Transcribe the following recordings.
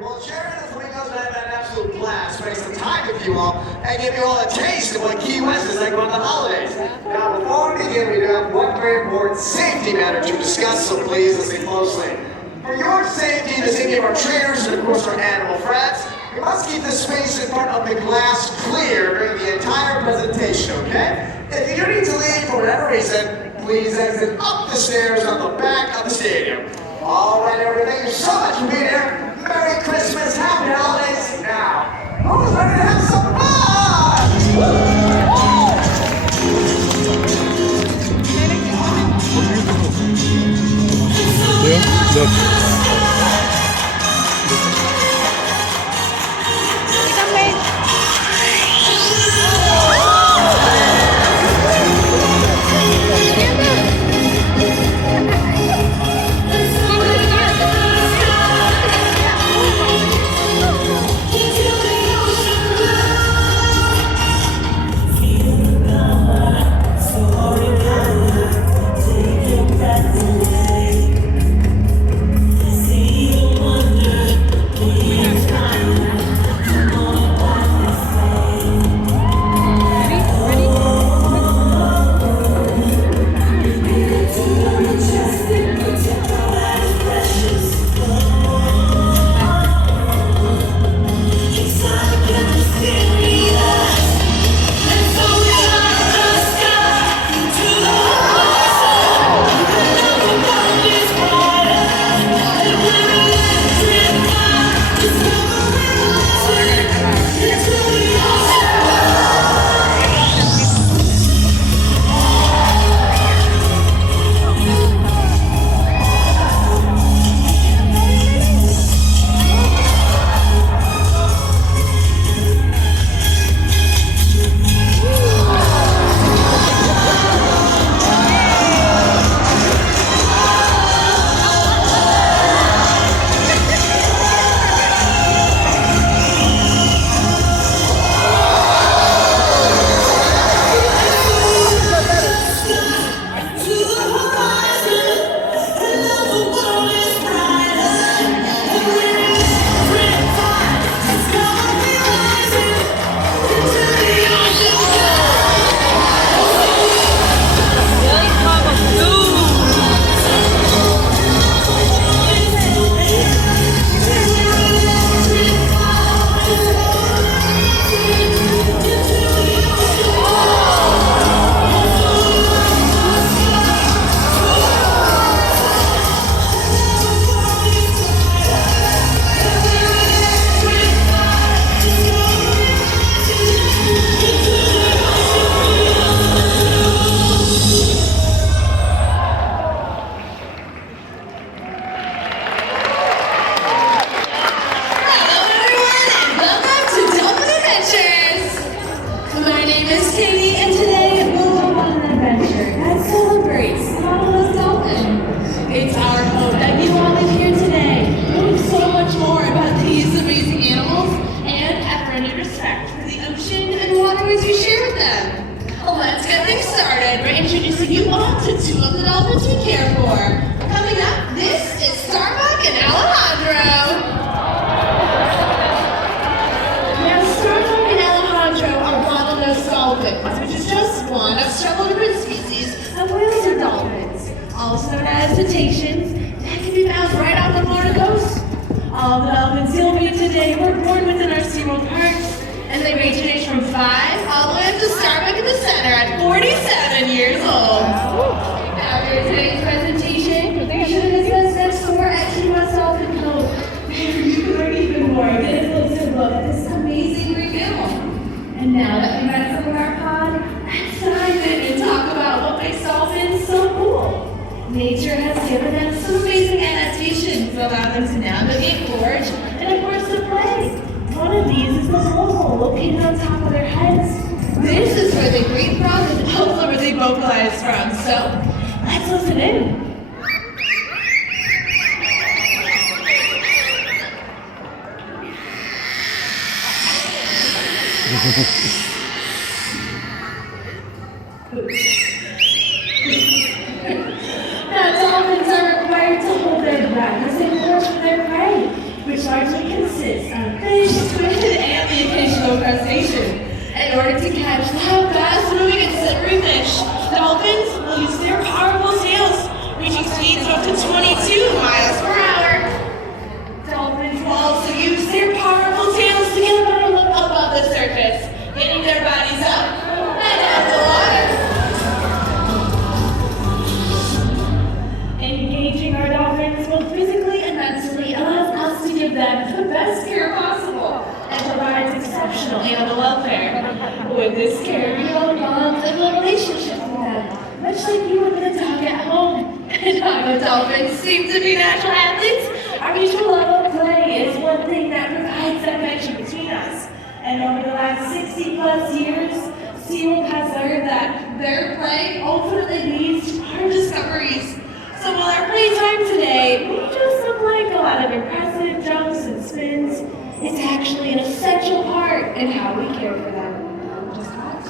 Well, Sharon and the Flamingos have had an absolute blast, spending some time with you all, and give you all a taste of what Key West is like around the holidays. Now, before we begin, we do have one very important safety matter to discuss, so please listen closely. For your safety, the safety of our trainers, and of course our animal friends, we must keep the space in front of the glass clear during the entire presentation, okay? If you do need to leave for whatever reason, please exit up the stairs on the back of the stadium. All right, everybody, thank you so much for being here. Merry Christmas, Happy Holidays. Now, who's ready to have some fun? Look. Introducing you all to two of the dolphins we care for. Coming up, this is Starbuck and Alejandro. Now, Starbuck and Alejandro are bottlenose dolphins, which is just one of several different species of whales or dolphins, also known as cetaceans, that can be found right off the Florida coast. All the dolphins you'll meet today were born within our Seaworld parks, and they range in age from 5 all the way up to Starbuck in the center at 47 years old. After today's presentation, you should discuss next door at Key West Dolphin Cove, where you can learn even more. Get a closer look at this amazing reveal. And now that we've had some of our pod, let's dive in and talk about what makes dolphins so cool. Nature has given them some amazing adaptations that allow them to navigate, forage, and of course to play. One of these is the blowhole located on top of their heads. This is where the great frog and ultimately vocalize from, so let's listen in. Now, dolphins are required to hold their breath as they forage for their prey, which largely consists choices of fish, squid, and the occasional crustacean. In order to catch that fast-moving and slippery fish, dolphins will use their powerful sails, reaching speeds of up to 22 miles per hour. Dolphins will also use their powerful tails to get a better look above the surface, getting their bodies up and out of the water. Engaging our dolphins both physically and mentally allows us to give them the best care possible and provides exceptional animal welfare. With this care, we build bonds and build relationships with them, much like you would with a dog at home. And although dolphins seem to be natural athletes, our mutual love of play is one thing that provides that connection between us. And over the last 60 plus years, Seaworld has learned that their play ultimately leads to our discoveries. So while our playtime today may just look like a lot of impressive jumps and spins, it's actually an essential part in how we care for them. Just watch.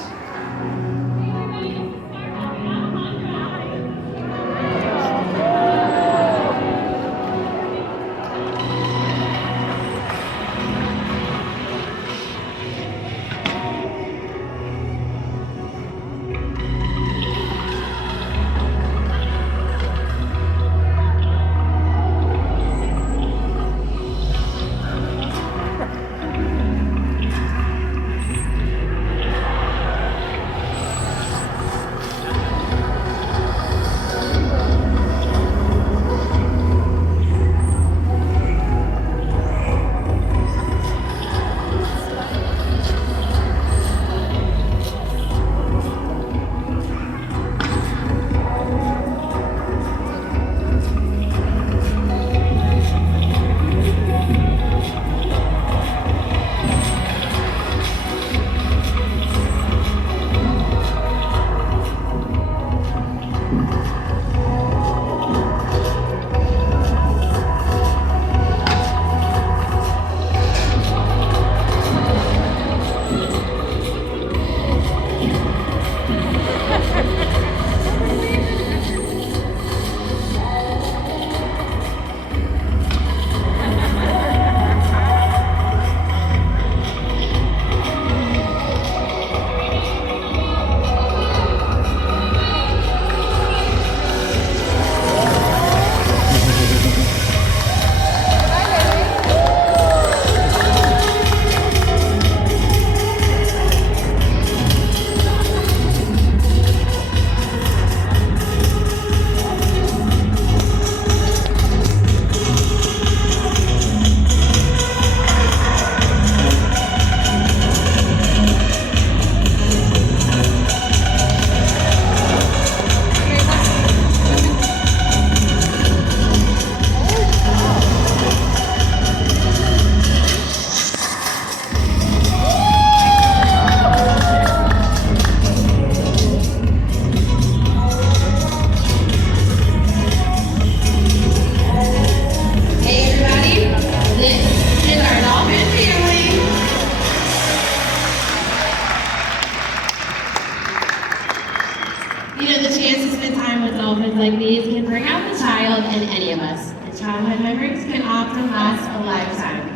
Dolphins like these can bring out the child in any of us, and childhood memories can often last a lifetime.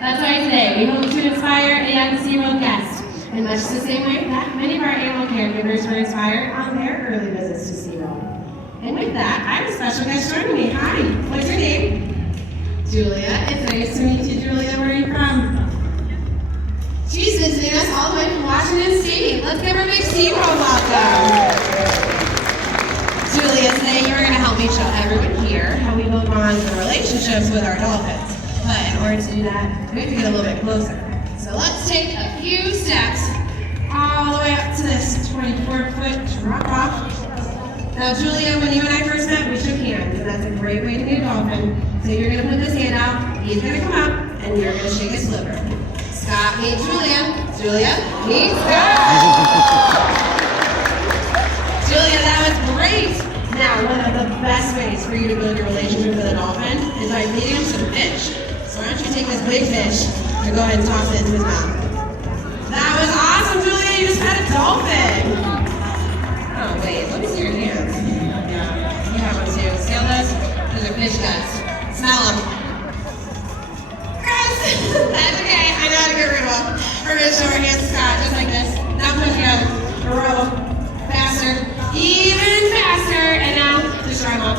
That's why today we hope to inspire a young SeaWorld guest, in much the same way that many of our animal caregivers were inspired on their early visits to SeaWorld. And with that, I have a special guest joining me. Hi, what's your name? Julia. It's nice to meet you, Julia. Where are you from? She's visiting us all the way from Washington State. Let's give her a big SeaWorld welcome. Julia, today you are going to help me show everyone here how we build bonds and relationships with our dolphins. But in order to do that, we have to get a little bit closer. So let's take a few steps all the way up to this 24-foot drop off. Now, Julia, when you and I first met, we shook hands, and that's a great way to meet a dolphin. So you're going to put this hand out, he's going to come up, and you're going to shake his liver. Scott, meet Julia. Julia, meet Scott. Julia, that was great. Now, one of the best ways for you to build your relationship with a dolphin is by feeding him some fish. So why don't you take this big fish and go ahead and toss it into his mouth. That was awesome, Julia. You just had a dolphin. Oh, wait. Let me see your hands. You have one too. See all those? Those are fish guts. Smell them. Gross. Reverse overhand Scott, just like this. Now put together. Roll. Faster. Even faster. And now just drive off.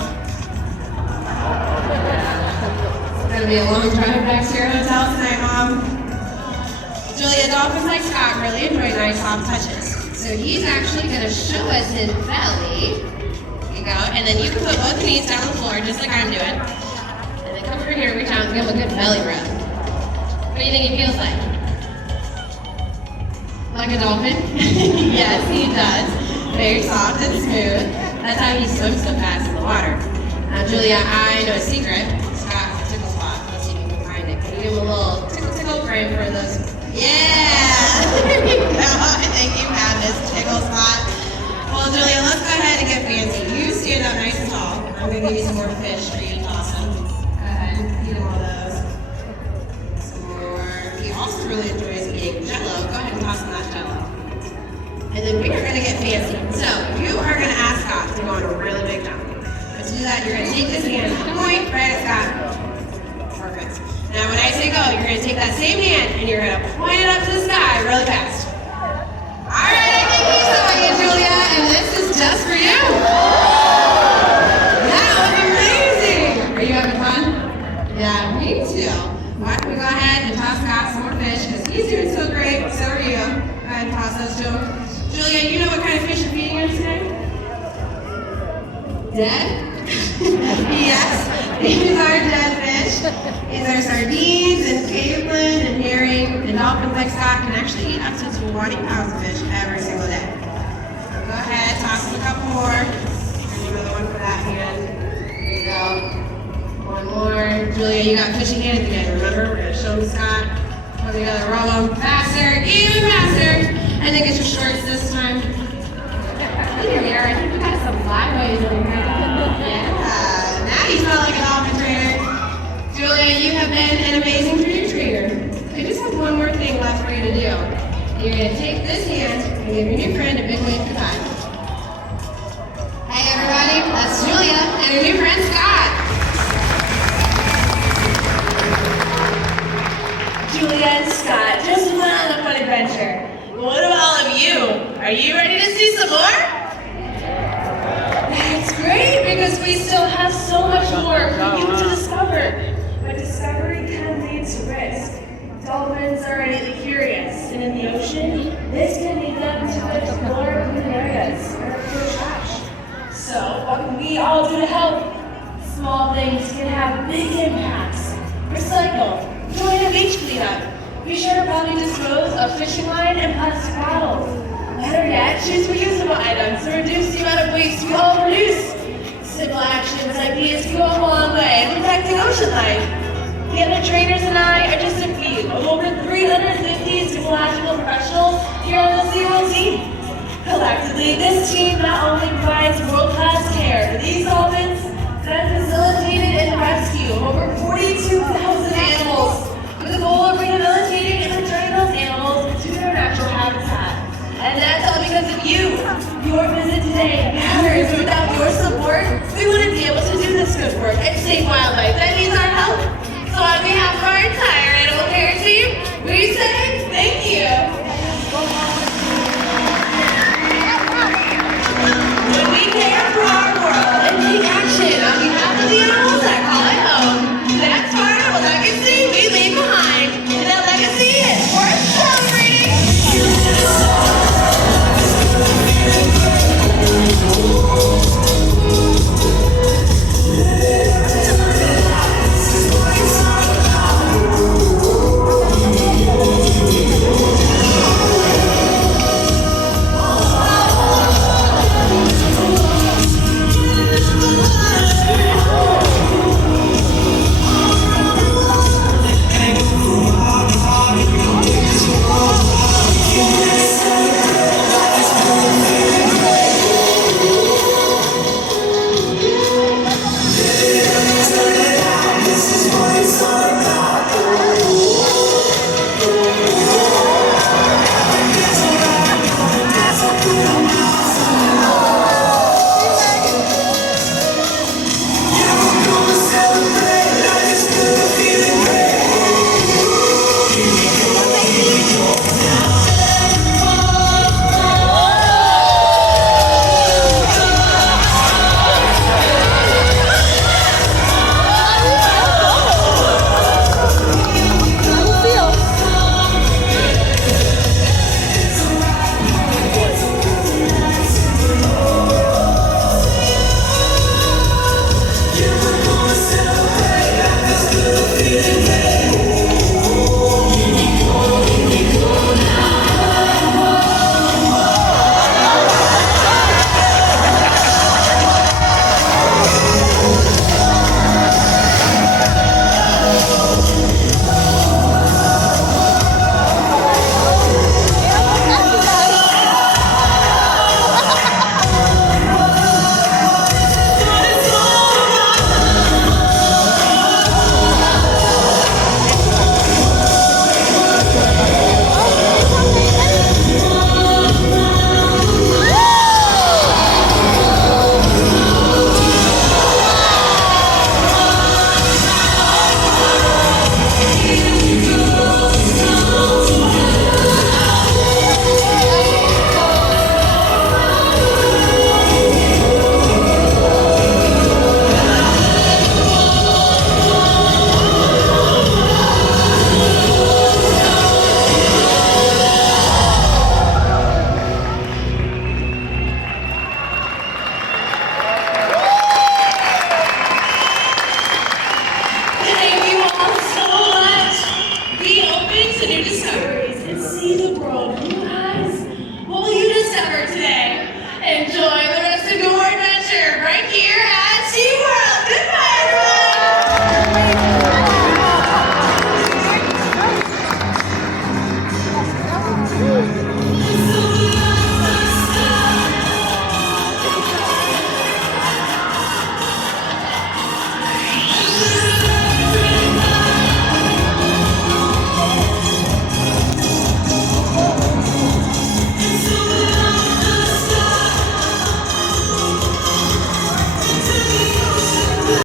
It's gonna be a long drive back to your hotel tonight, Mom. Julia, Dolphins like Scott really enjoy nice soft touches. So he's actually gonna show us his belly. There you go. And then you can put both knees down on the floor, just like I'm doing. And then come over here, reach out and give him a good belly rub. What do you think he feels like? Like a dolphin? Yes, he does. Very soft and smooth. That's how he swims so fast in the water. Now, Julia, I know a secret. Scott's tickle spot. Let's see if you can find it. Can you give him a little tickle frame for those? Yeah! There you go. I think you have this tickle spot. Well, Julia, let's go ahead and get fancy. You stand up nice and tall. I'm going to give you some more fish for you to toss them. Go ahead. Eat all those. Some more. He also really enjoys eating Jell-O. Go ahead and toss him that Jell-O. And then we are going to get fancy. So you are going to ask Scott to go on a really big jump. To do that, you're going to take this hand and point right at Scott. Perfect. Now when I say go, you're going to take that same hand and you're going to point it up to the sky really fast. All right, I think you saw you, Julia, and this is just for you. That was amazing. Are you having fun? Yeah, me too. Why don't we go ahead and toss Scott some more fish because he's doing so great. So are you. Go ahead and toss those to him. Julia, you know what kind of fish you're feeding him today? Dead? Yes, these are dead fish. These are sardines and capelin and herring. And dolphins like Scott can actually eat up to 20 pounds of fish every single day. So go ahead, toss him a couple more. Here's another one for that hand. There you go. One more. Julia, you got fishing hands again. Remember, we're going to show them Scott. Put them together, roll them faster, even faster. And then get your shorts this time. Here, I think we got some flyways over here. Yeah, now you smell like a dolphin trainer. Julia, you have been an amazing junior trainer. I just have one more thing left for you to do. You're going to take this hand and give your new friend a big wave goodbye. Hey everybody, that's Julia and her new friend Scott. Julia and Scott just went on a fun adventure. What about all of you? Are you ready to see some more? That's great, because we still have so much more for you to discover. But discovery can lead to risk. Dolphins are innately curious, and in the ocean, this can lead them to explore new areas or throw trash. So, what can we all do to help? Small things can have big impacts. Recycle. Join a beach cleanup. Be sure to properly dispose of fishing line and plastic bottles. Better yet, choose reusable items to reduce the amount of waste we all produce. Simple actions like these go a long way in protecting ocean life. The other trainers and I are just a few of over 350 ecological professionals here on the Seaworld team. Collectively, this team not only provides world-class care for these dolphins, but has facilitated and rescued over 42,000